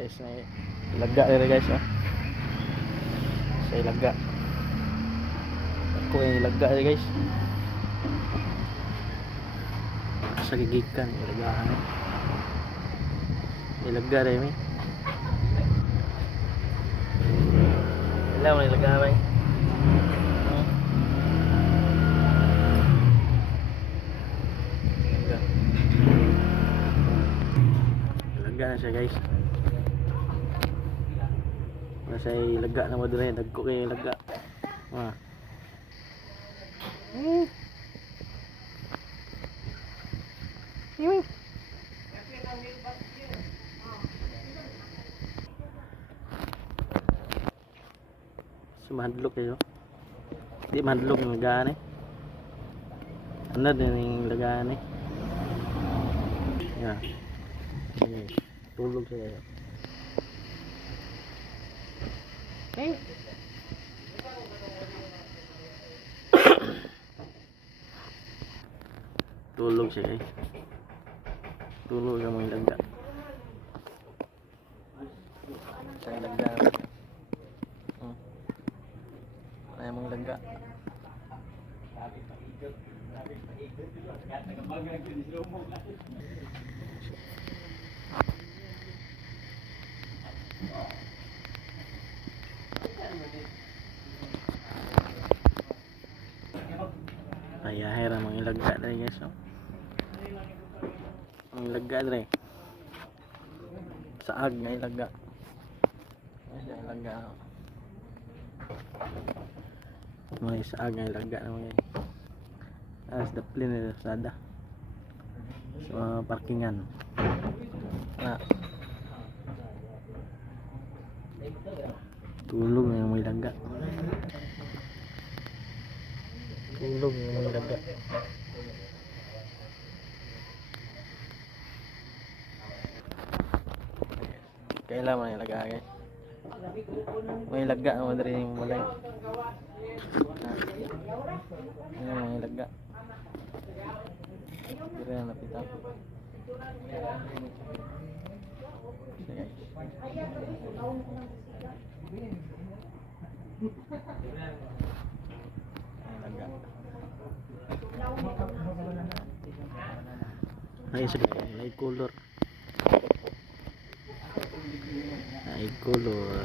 Guys, may ilagga rin guys, oh. Sa ilagga. Ako yung ilagga rin guys. Sa gigikan, ilaggaan. Ilagga rin, eh. Ilaw na ilagga rin. Ilagga na siya guys. Nasa ilagga na mo doon, dagko kayo ilagga. Mahadlok kayo. Di mahadlok yung lagaan, eh. Ano din yung lagaan, eh. Yan. Okay. Tulog siya. Okay. Tulog siya, eh. Tulog ang mga ilagga. Sa ilagga. Ay mong langga. Ay ahera mga ilagga dre guys, oh. Ang ilagga dre. Saag nga ilagga. Ay ilagga. May saag nga ilagga naman yan. As the plane na sada sa mga parkingan na tulog na yung may ilagga. Tulog na yung may ilagga. Kailangan ilagga guys. May ilagga naman rin yung malay. Ini mga ilagga. Kira yang lapit ako. Ay sige, light color. Light color.